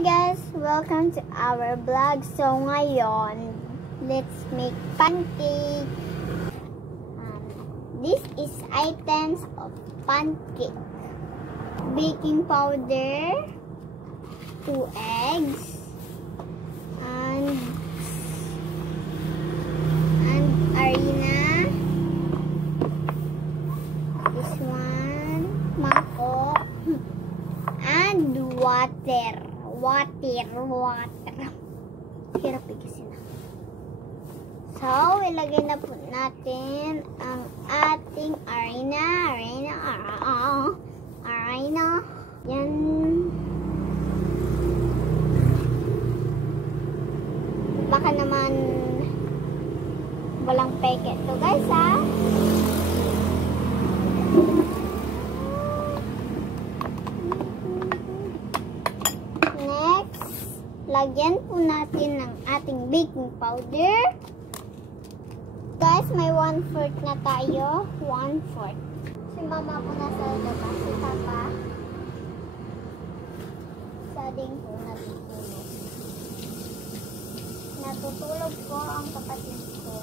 Hi guys! Welcome to our vlog. So ngayon, let's make pancake. This is items of pancake. Baking powder, 2 eggs, and harina. This one, mangkok, and water. Hirap kasi na. So, ilagay na po natin ang ating harina. Yan. Baka naman walang peke to guys, ha? Lagyan po natin ng ating baking powder. Guys, may 1/4 na tayo. 1/4. Si mama po nasa labas. Si papa sading po natutulog. Natutulog po ang kapatid ko.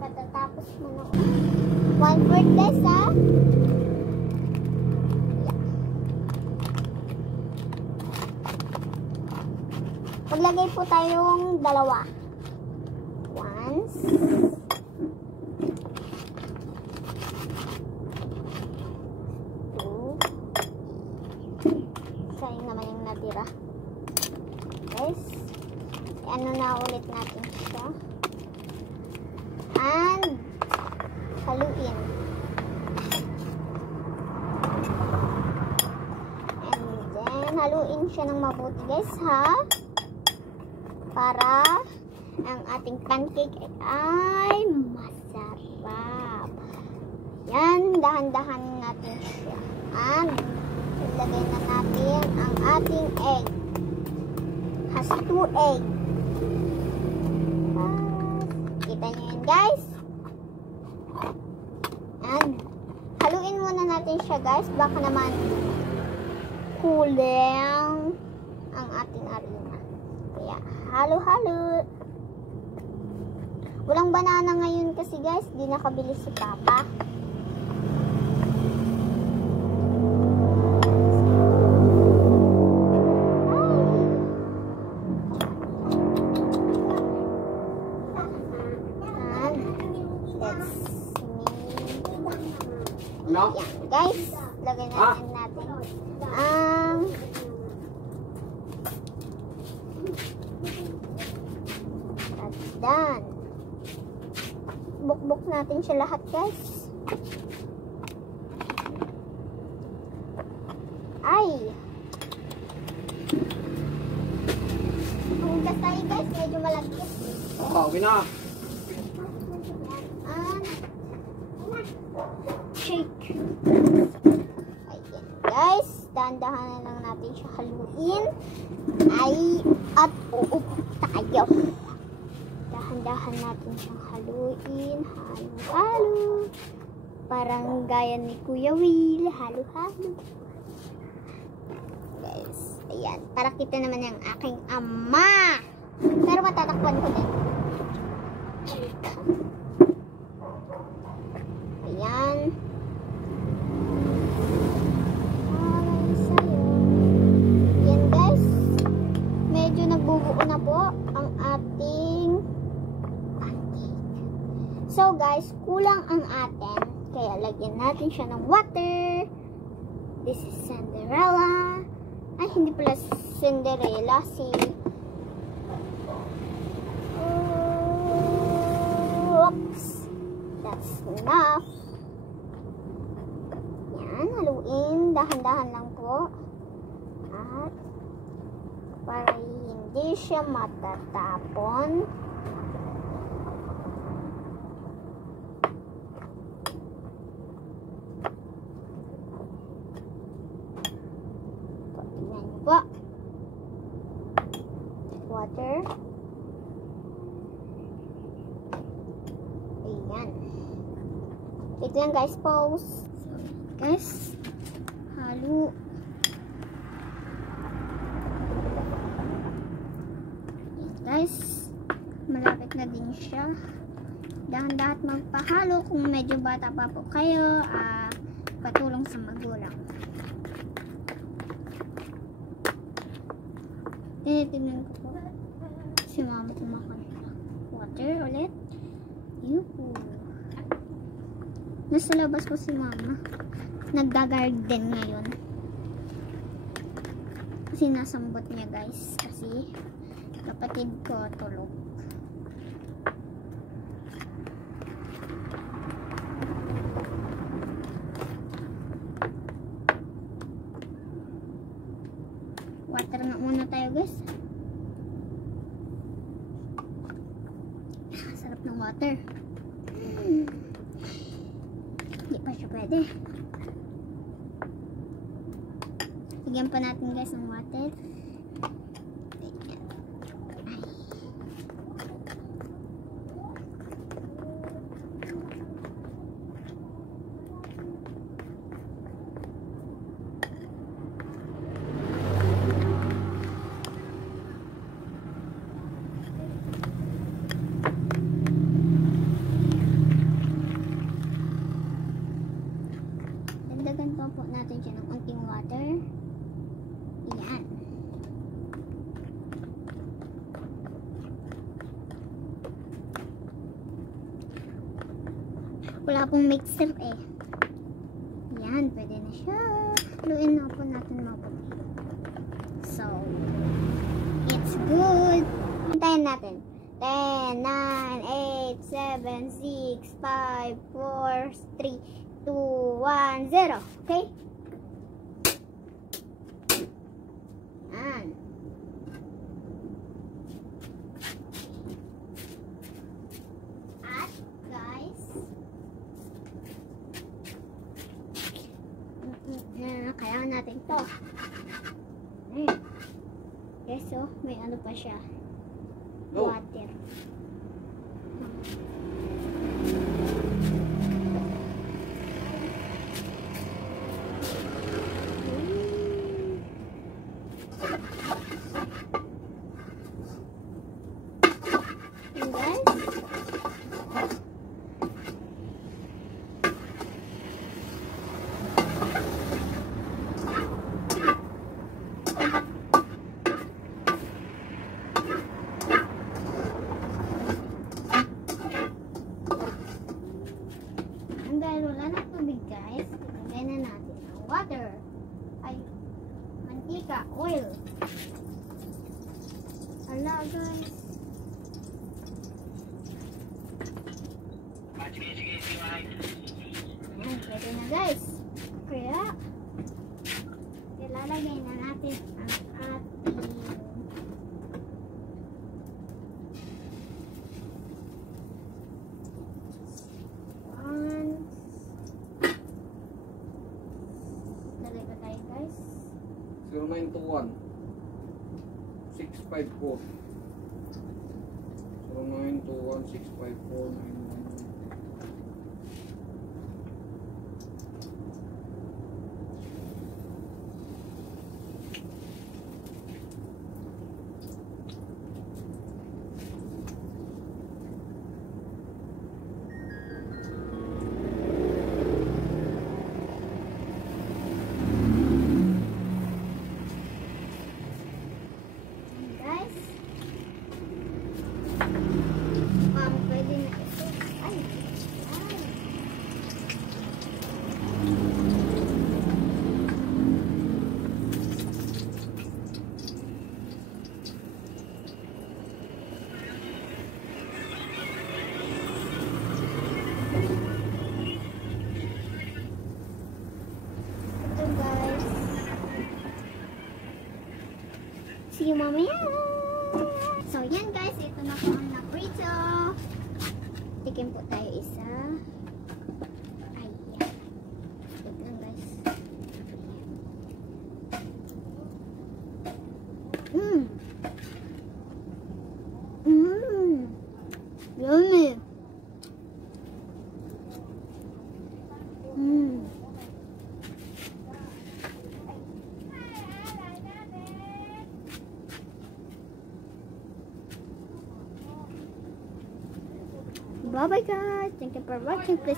Katatapos mo na 1/4 guys, ha? Maglagay po tayong dalawa. Once. Two. Sayang naman yung natira. Guys. Ano na ulit natin siya. And haluin. And then haluin siya ng mabuti guys, ha? Para ang ating pancake ay masarap. Yan, dahan-dahan natin siya. And ilagay na natin ang ating egg. Has 2 egg. Kita nyo yan guys. And haluin muna natin siya guys. Baka naman kulang ang ating harina. Kaya halo-halo. Walang banana ngayon kasi guys, di nakabili si papa. Yan guys, lagay natin ang done. Bukbok natin siya lahat guys. Ay! Ang gas tayo guys, medyo malagkit. Okay na. Shake. Ayan guys, dahan-dahan lang natin siya haluin. At uup tayo. Dahan-dahan natin siyang haluin. Halo-halo. Parang gaya ni Kuya Will. Halo-halo. Guys, ayan. Para kita naman yung aking ama. Pero matatakpan ko din. Ayan. Ayan guys. Medyo nagbubuo na po ang ating pancake. So guys, kulang ang atin. Kaya lagyan natin siya ng water. This is Cinderella. Ay, hindi pala Cinderella. Oops. That's enough. Yan, haluin. Dahan-dahan lang po. At para hindi siya matatapon. Tingnan niyo po. Water. Ayan. Wait lang guys, pause. So, guys, halo. na din siya. Dahan-dahan magpahalo kung medyo bata pa po kayo, patulong sa magulang. Tinitingnan ko po si mama kumakain. Water ulit. Yuhu. Nasa labas po si mama. Naggagarden ngayon. Sinasambot niya guys. Kasi kapatid ko tulog. Water nga muna tayo guys. Sarap ng water. Hindi pa siya pwede. Bigyan pa natin guys ng water. Dagdagan pa po natin siya ng konting water. Yan. Wala pong mixer eh. Yan, pwede na siya. Haluin na po natin mabuti. So, it's good. Hintayin natin. 10, 9, 8, 7, 6, 5, 4, 3, 2, 1, 0. Okay? Yan. At guys, kailangan natin to. Okay, so may ano pa siya. Water. Dahil wala na tubig guys, ilagay na natin ang water. Ay, mantika, oil. Hala guys. Ayan, pwede na guys. Kaya, ilalagay na natin ang ating lagay pa tayo guys. 0921 654 0921 654 911. Guys, pwede na ito. Ay, ay. Ito guys. See you mamaya. So yan guys, ito na po ang naprito. Tikim po tayo isa. Ayan. Wait lang guys. Yummy. Bye-bye guys. Thank you for watching. Please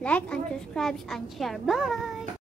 like, and subscribe, and share. Bye!